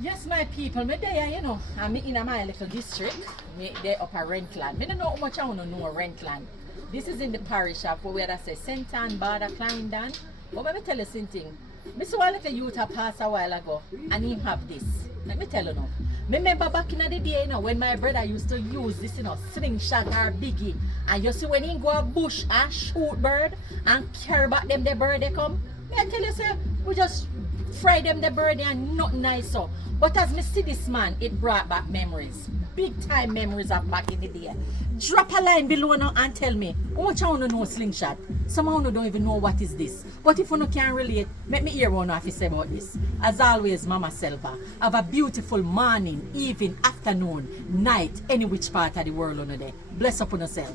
Yes, my people, me there, you know, I'm in my little district, me there up a rent land. Me don't know how much I want to know rent land. This is in the parish of where I say St. Ann, Border, Clarendon. But let me tell you something. Me saw a little youth a pass a while ago, and he have this. Let me tell you now. Me remember back in the day, you know, when my brother used to use this, you know, slingshot or biggie. And you see when he go a bush and shoot bird and carry back them the bird they come. Me I tell you, say, we just fry them the bird and nothing nice so. But as me see this man, it brought back memories. Big time memories of back in the day. Drop a line below now and tell me how much I want to know slingshot. Some of you don't even know what is this. But if you can't relate, let me hear one of you say about this. As always, Mama Selva, have a beautiful morning, evening, afternoon, night, any which part of the world on there. Bless up on yourself.